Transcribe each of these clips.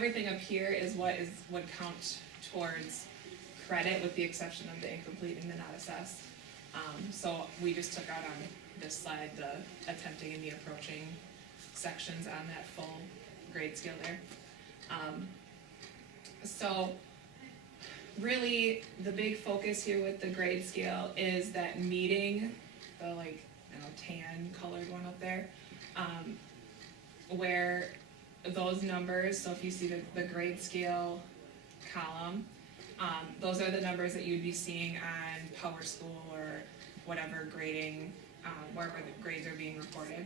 Everything up here is what would count towards credit, with the exception of the incomplete and the not assessed. So we just took out on this slide the attempting and the approaching sections on that full grade scale there. So really the big focus here with the grade scale is that meeting, the tan colored one up there, where those numbers, so if you see the grade scale column, those are the numbers that you'd be seeing on Power School or whatever grading, wherever the grades are being reported.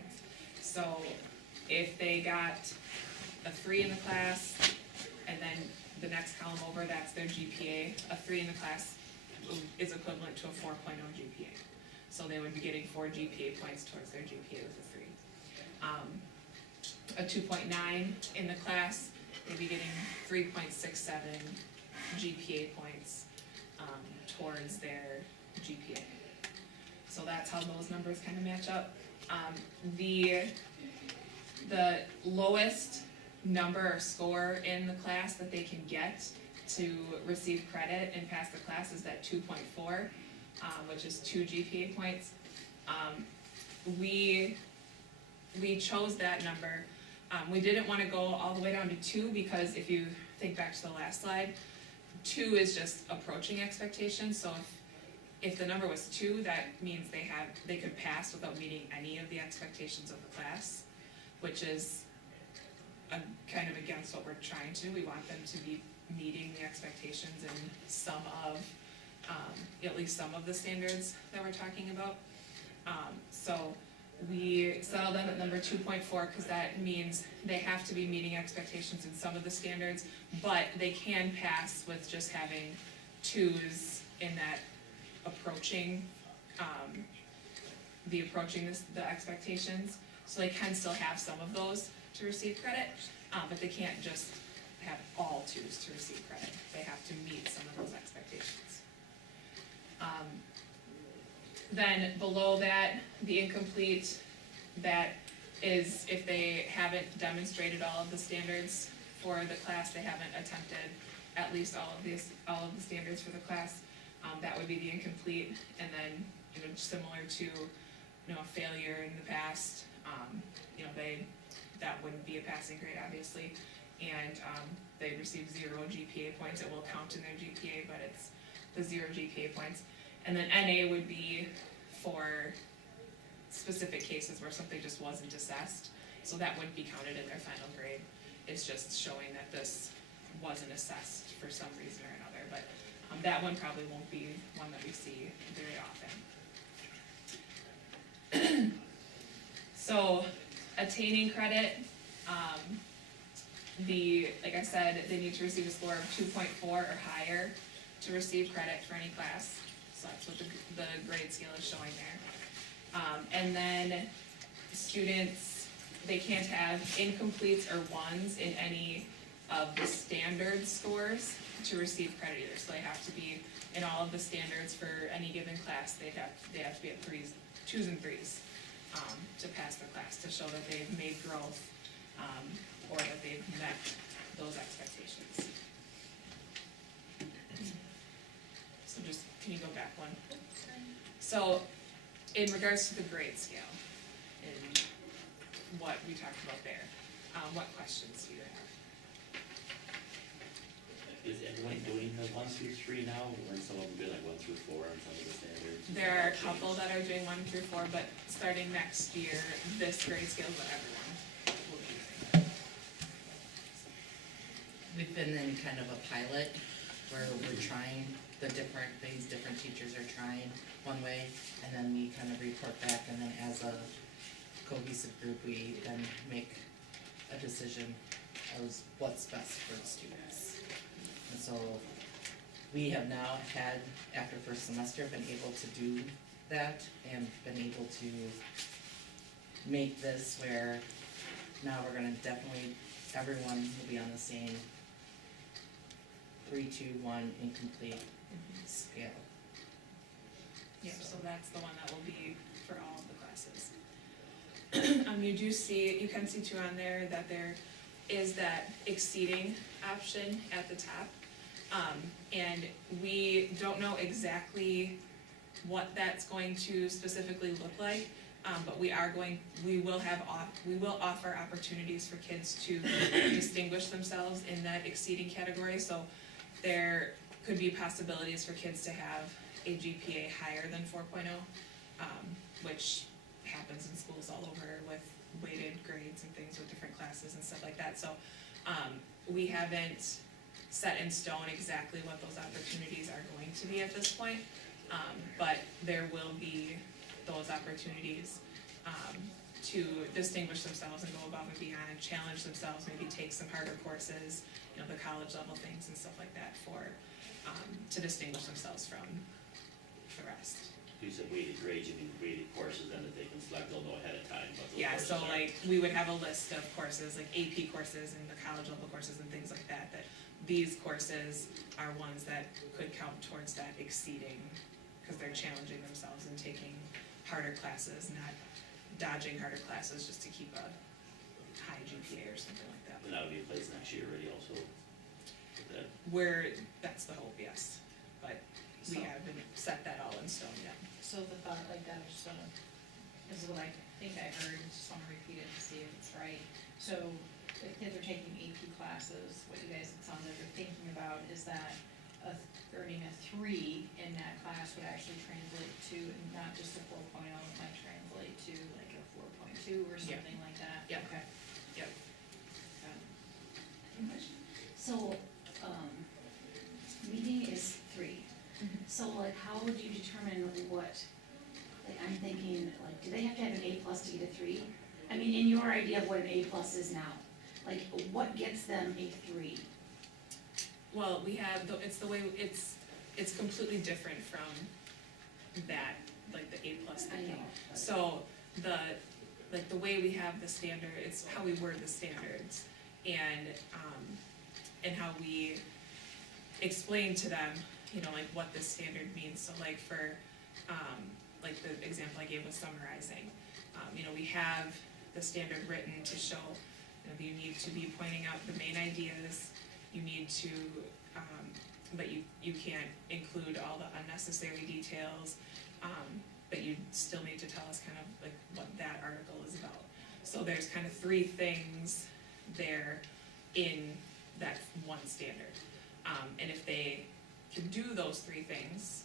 So if they got a 3 in the class, and then the next column over, that's their GPA, a 3 in the class is equivalent to a 4.0 GPA. So they would be getting 4 GPA points towards their GPA with a 3. A 2.9 in the class, they'd be getting 3.67 GPA points towards their GPA. So that's how those numbers kind of match up. The lowest number or score in the class that they can get to receive credit and pass the class is that 2.4, which is 2 GPA points. We chose that number. We didn't want to go all the way down to 2 because if you think back to the last slide, 2 is just approaching expectations. So if the number was 2, that means they could pass without meeting any of the expectations of the class, which is kind of against what we're trying to. We want them to be meeting the expectations in some of, at least some of the standards that we're talking about. So we settled on at number 2.4 because that means they have to be meeting expectations in some of the standards, but they can pass with just having 2s in that approaching, the expectations. So they can still have some of those to receive credit, but they can't just have all 2s to receive credit. They have to meet some of those expectations. Then below that, the incomplete, that is if they haven't demonstrated all of the standards for the class, they haven't attempted at least all of the standards for the class, that would be the incomplete. And then, similar to, a failure in the past, that wouldn't be a passing grade, obviously. And they receive 0 GPA points. It will count in their GPA, but it's the 0 GPA points. And then NA would be for specific cases where something just wasn't assessed. So that wouldn't be counted in their final grade. It's just showing that this wasn't assessed for some reason or another. But that one probably won't be one that we see very often. So attaining credit, like I said, they need to receive a score of 2.4 or higher to receive credit for any class. So that's what the grade scale is showing there. And then students, they can't have incompletes or 1s in any of the standard scores to receive credit either. So they have to be in all of the standards for any given class. They have to be at 2s and 3s to pass the class, to show that they've made growth or that they've met those expectations. So can you go back one? So in regards to the grade scale and what we talked about there, what questions do you have? Is everyone doing the 1 through 3 now, or some of them do like 1 through 4 on some of the standards? There are a couple that are doing 1 through 4, but starting next year, this grade scale is what everyone will be using. We've been in kind of a pilot where we're trying the different things, different teachers are trying one way, and then we kind of report back, and then as a cohesive group, we then make a decision as what's best for the students. And so we have now had, after first semester, been able to do that and been able to make this where now we're gonna definitely, everyone will be on the same 3, 2, 1 incomplete scale. Yep, so that's the one that will be for all of the classes. You can see too on there that they're is that exceeding option at the top. And we don't know exactly what that's going to specifically look like, but we will offer opportunities for kids to distinguish themselves in that exceeding category, so there could be possibilities for kids to have a GPA higher than 4.0, which happens in schools all over with weighted grades and things with different classes and stuff like that, so, we haven't set in stone exactly what those opportunities are going to be at this point, but there will be those opportunities, to distinguish themselves and go above and beyond, challenge themselves, maybe take some harder courses, you know, the college level things and stuff like that for, to distinguish themselves from the rest. You said weighted grades, you mean weighted courses, and that they can select, they'll know ahead of time what those Yeah, courses so are. like, we would have a list of courses, like AP courses and the college level courses and things like that, that these courses are ones that could count towards that exceeding, cause they're challenging themselves and taking harder classes, not dodging harder classes just to keep a high GPA or something like that. And that would be in place next year already also. With that. That's the hope, yes, but we So- haven't set that all in stone yet. So the thought like that is is what I think I heard, just wanna repeat it to see if it's right. So if kids are taking AP classes, what you guys, it sounds like you're thinking about is that earning a 3 in that class would actually translate to not just a 4.0, it might translate to like a 4.2 or Yeah. something like that. Yeah. Okay. Yep. Got it. So, reading is 3. Mhm. So like, how would you determine what, like, I'm thinking, like, do they have to have an A plus to get a 3? I mean, in your idea of what an A plus is now, like, what gets them a 3? Well, we have, it's the way, it's completely different from that, like the A plus I thing. know. So the way we have the standard, it's how we word the standards and how we explain to them, you know, like what this standard means. So like for, like the example I gave with summarizing, you know, we have the standard written to show, you know, you need to be pointing out the main ideas, you need to, but you can't include all the unnecessary details, but you still need to tell us kind of like what that article is about. So there's kind of 3 things there in that one standard. And if they can do those 3 things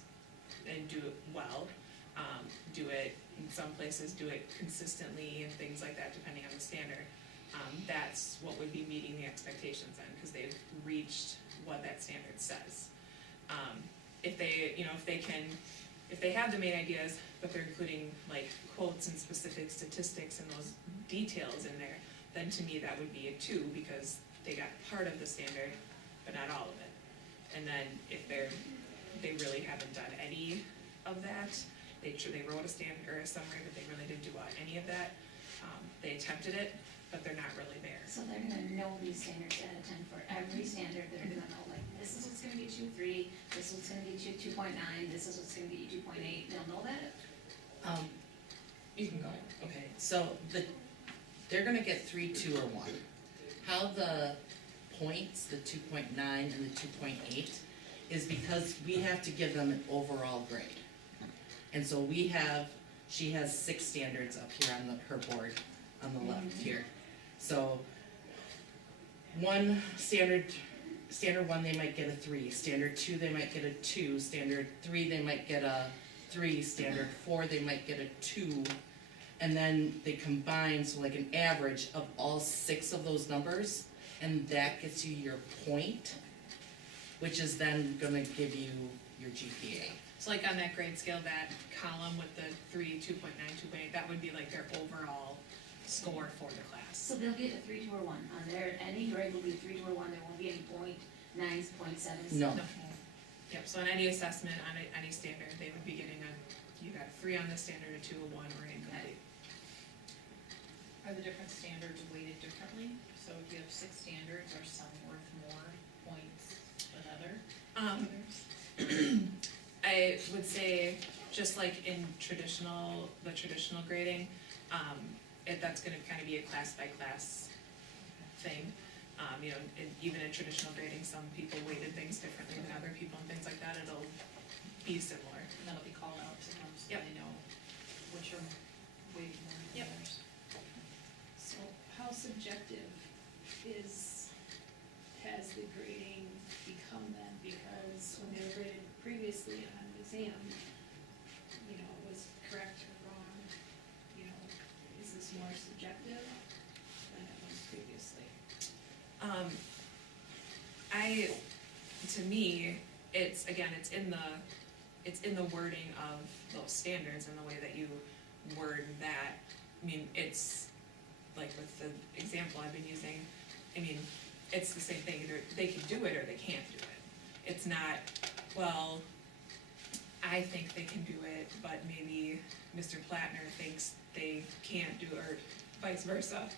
and do it well, do it in some places, do it consistently and things like that, depending on the standard, that's what would be meeting the expectations then, because they've reached what that standard says. If they, you know, if they have the main ideas, but they're including like quotes and specific statistics and those details in there, then to me that would be a 2, because they got part of the standard, but not all of it. And then if they really haven't done any of that, they wrote a standard or a summary, but they really didn't do any of that, they attempted it, but they're not really there. So they're gonna know these standards at a 10 for every standard, they're gonna know like, this is what's gonna get you 3, this is what's gonna get you 2.9, this is what's gonna get you 2.8, they'll know that? You can go. Okay, so they're gonna get 3, 2, or 1. How the points, the 2.9 and the 2.8, is because we have to give them an overall grade. And so she has 6 standards up here on her board, on the left here. So, standard 1, they might get a 3, standard 2, they might get a 2, standard 3, they might get a 3, standard 4, they might get a 2, and then they combine, so like an average of all 6 of those numbers, and that gets you your point, which is then gonna give you your GPA. So like on that grade scale, that column with the 3, 2.9, 2.8, that would be like their overall score for the class. So they'll get a 3, 2, or 1, on their, any grade will be 3, 2, or 1, there won't be any 0.9s, 0.7s. No. No. Yep, so on any assessment, on any standard, they would be getting you got a 3 on this standard, a 2, a 1, or incomplete. Are the different standards weighted differently? So if you have 6 standards, are some worth more points than others? I would say, just like in the traditional grading, that's gonna kind of be a class by class thing. You know, even in traditional grading, some people weighted things differently than other people and things like that, it'll be similar. And that'll be called out to them, so Yep. they know which are weighted more than Yep. others. So how subjective has the grading become then? Because when they were graded previously on an exam, you know, it was correct or wrong, you know, is this more subjective than it was previously? To me, it's, again, it's in the wording of those standards and the way that you word that. I mean, it's, like with the example I've been using, I mean, it's the same thing, either they can do it or they can't do it. It's not, well, I think they can do it, but maybe Mr. Plattner thinks they can't do it, or vice versa.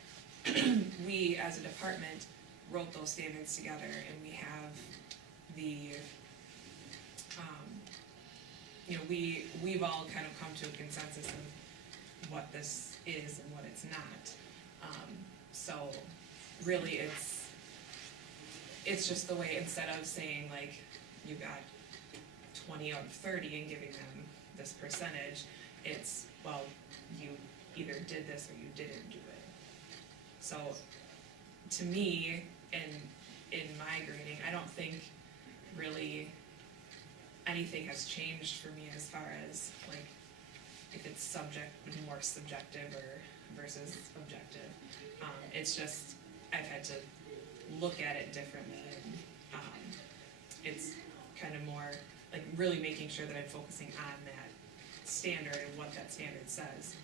We, as a department, wrote those standards together, and we have the, you know, we've all kind of come to a consensus of what this is and what it's not. So really, it's just the way, instead of saying like, you got 20 out of 30 and giving them this percentage, it's, well, you either did this or you didn't do it. So, to me, in my grading, I don't think really anything has changed for me as far as like, if it's more subjective or versus objective. It's just, I've had to look at it differently, and it's kind of more like really making sure that I'm focusing on that standard and what that standard says,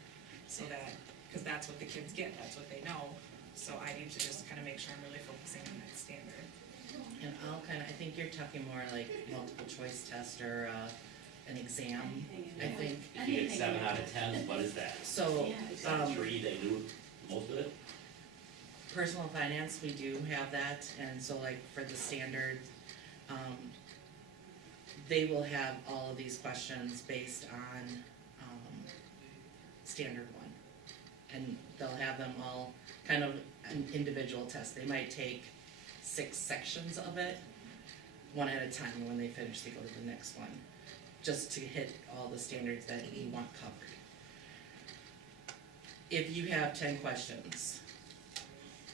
so that, because that's what the kids get, that's what they know, so I need to just kind of make sure I'm really focusing on that standard. And I think you're talking more like multiple choice test or, an exam, I think. If you get 7 out of 10, what is that? So, Is that 3, they do most of it? personal finance, we do have that, and so like for the standard, they will have all of these questions based on, standard one. And they'll have them all kind of an individual test, they might take 6 sections of it, one at a time, and when they finish, they go to the next one, just to hit all the standards that you want covered. If you have 10 questions,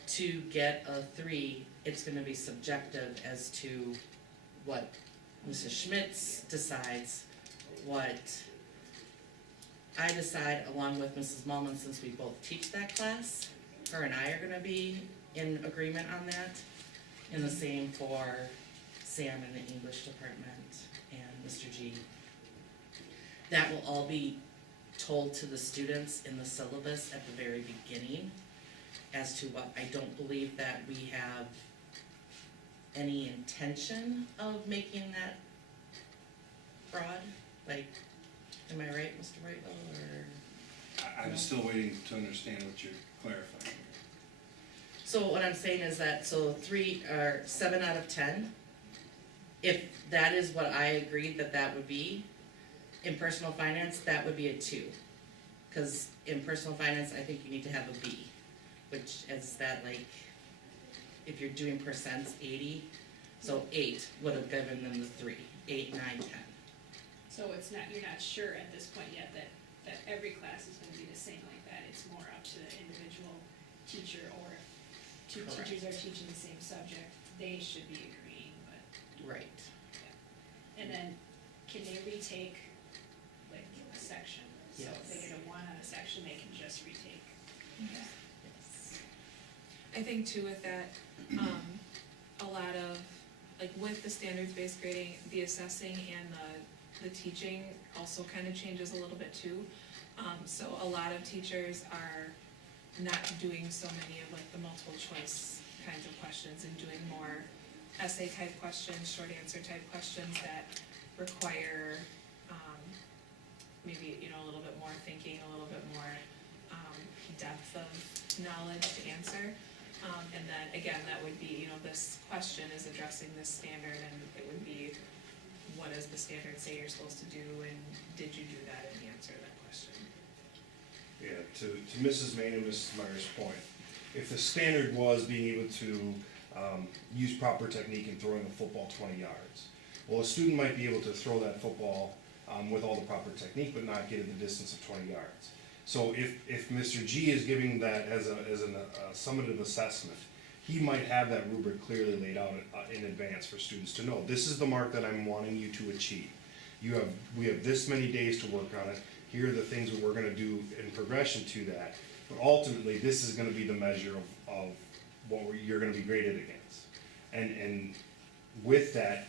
to get a 3, it's gonna be subjective as to what Mrs. Schmitz decides, what I decide along with Mrs. Mullman, since we both teach that class. Her and I are gonna be in agreement on that, and the same for Sam in the English department and Mr. G. That will all be told to the students in the syllabus at the very beginning as to what, I don't believe that we have any intention of making that broad, like, am I right, Mr. Whitewell, or? I'm still waiting to understand what you're clarifying. So what I'm saying is that, so 7 out of 10, if that is what I agreed that would be, in personal finance, that would be a 2. Cause in personal finance, I think you need to have a B, which is that like, if you're doing percents, 80, so 8 would have given them the 3, 8, 9, 10. So you're not sure at this point yet that every class is gonna be the same like that, it's more up to the individual teacher, or if 2 Correct. teachers are teaching the same subject, they should be agreeing, but, Right. and then can they retake like a section? So if they Yes. get a 1 on a section, they can just retake. Yes. I think too with that, a lot of, like with the standards-based grading, the assessing and the teaching also kind of changes a little bit too. So a lot of teachers are not doing so many of like the multiple choice kinds of questions and doing more essay type questions, short answer type questions that require, maybe, you know, a little bit more thinking, a little bit more, depth of knowledge to answer. And then again, that would be, you know, this question is addressing this standard, and it would be, what does the standard say you're supposed to do, and did you do that in the answer to that question? Yeah, to Mrs. Main and Mrs. Meyer's point, if the standard was being able to use proper technique in throwing a football 20 yards. Well, a student might be able to throw that football with all the proper technique, but not get it the distance of 20 yards. So if Mr. G is giving that as a summative assessment, he might have that rubric clearly laid out in advance for students to know, this is the mark that I'm wanting you to achieve. We have this many days to work on it, here are the things that we're gonna do in progression to that, but ultimately, this is gonna be the measure of what you're gonna be graded against. And with that,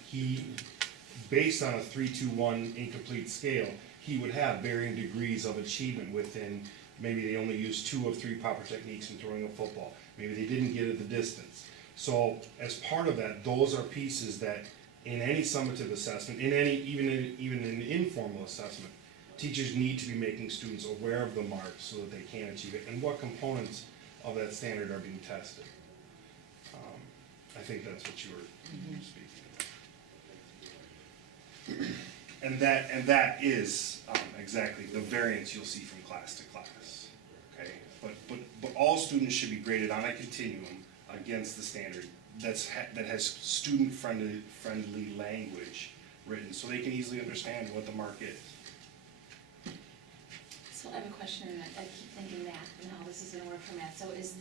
based on a 3-2-1 incomplete scale, he would have varying degrees of achievement within, maybe they only used 2 of 3 proper techniques in throwing a football. Maybe they didn't get it the distance. So as part of that, those are pieces that in any summative assessment, even in an informal assessment, teachers need to be making students aware of the marks so that they can achieve it and what components of that standard are being tested. I think that's what you were speaking of. And that is exactly the variance you'll see from class to class. Okay, but all students should be graded on a continuum against the standard that has student-friendly language written, so they can easily understand what the mark is. So I have a question, and I keep thinking math and how this is gonna work for math. So is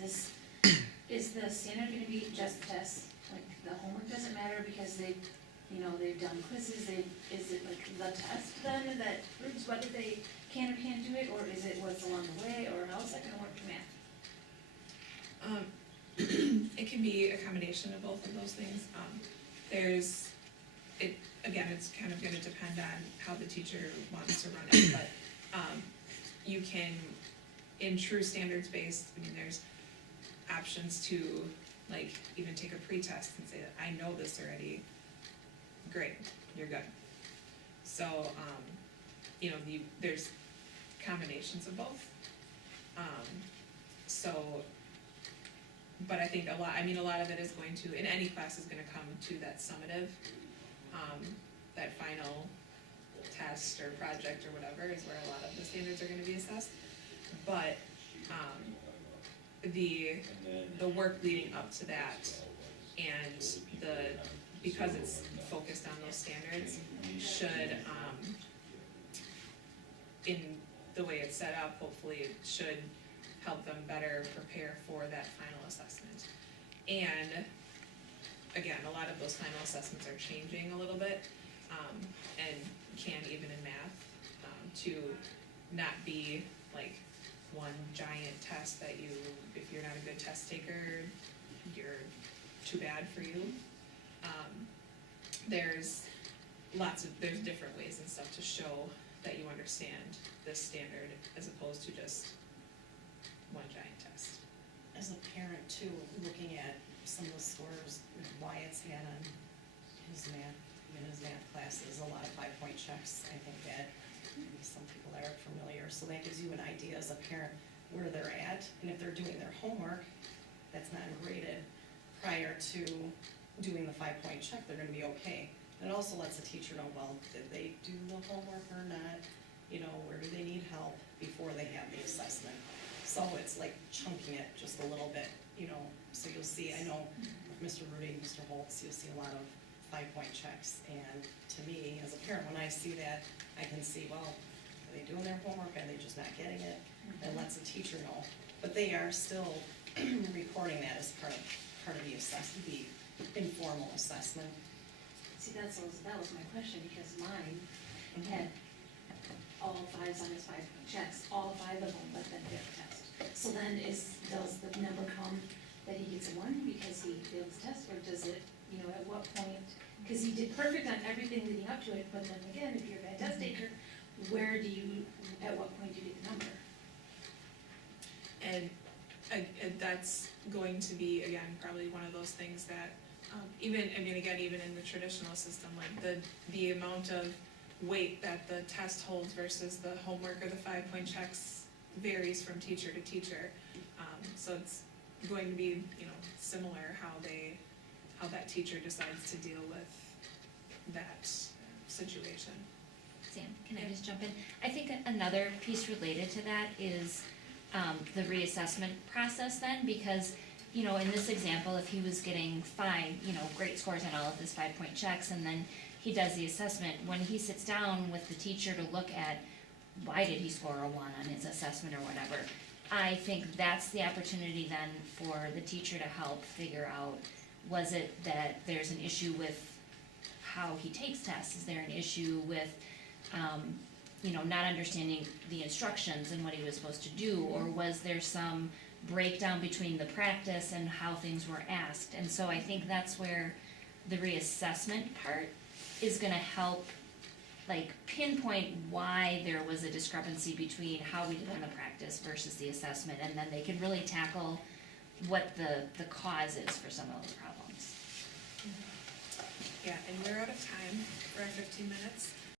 the standard gonna be just tests? Like, the homework doesn't matter because they've done quizzes, is it like the test then that proves whether they can or can't do it, or is it what's along the way, or how is that gonna work for math? It can be a combination of both of those things. Again, it's kind of gonna depend on how the teacher wants to run it, but, you can, in true standards based, I mean, there's options to, like, even take a pretest and say, I know this already, great, you're good. So, there's combinations of both. But I think a lot of it is going to, in any class is gonna come to that summative, that final test or project or whatever is where a lot of the standards are gonna be assessed. But, the work leading up to that and because it's focused on those standards, should, in the way it's set up, hopefully it should help them better prepare for that final assessment. And again, a lot of those final assessments are changing a little bit, and can even in math, to not be like one giant test that if you're not a good test taker, you're too bad for you. There's different ways and stuff to show that you understand this standard as opposed to just one giant test. As a parent too, looking at some of the scores Wyatt's had on his math classes, a lot of 5-point checks, I think that maybe some people that are familiar, so that gives you an idea as a parent where they're at, and if they're doing their homework, that's not graded prior to doing the 5-point check, they're gonna be okay. And it also lets the teacher know, well, did they do the homework or not, where do they need help before they have the assessment. So it's like chunking it just a little bit, so you'll see, I know with Mr. Rudy, Mr. Holtz, you'll see a lot of 5-point checks, and to me, as a parent, when I see that, I can see, well, are they doing their homework, are they just not getting it? It lets the teacher know, but they are still recording that as part of the assessment, the informal assessment. See, that was my question, because mine had all 5s on his 5-point checks, all 5 of them, but then failed the test. So then does the number come that he gets a 1 because he failed the test, or does it, at what point? Because he did perfect on everything leading up to it, but then again, if you're a bad test taker, at what point do you get the number? And that's going to be, again, probably one of those things that, even in the traditional system, like the amount of weight that the test holds versus the homework or the 5-point checks varies from teacher to teacher. So it's going to be, similar how that teacher decides to deal with that situation. Sam, can I just jump in? I think another piece related to that is the reassessment process then, because you know, in this example, if he was getting great scores on all of his 5-point checks, and then he does the assessment, when he sits down with the teacher to look at why did he score a 1 on his assessment or whatever, I think that's the opportunity then for the teacher to help figure out, was it that there's an issue with how he takes tests? Is there an issue with, not understanding the instructions and what he was supposed to do? Or was there some breakdown between the practice and how things were asked? And so I think that's where the reassessment part is gonna help, pinpoint why there was a discrepancy between how we did on the practice versus the assessment, and then they can really tackle what the cause is for some of those problems. Yeah, and we're out of time for our 15 minutes.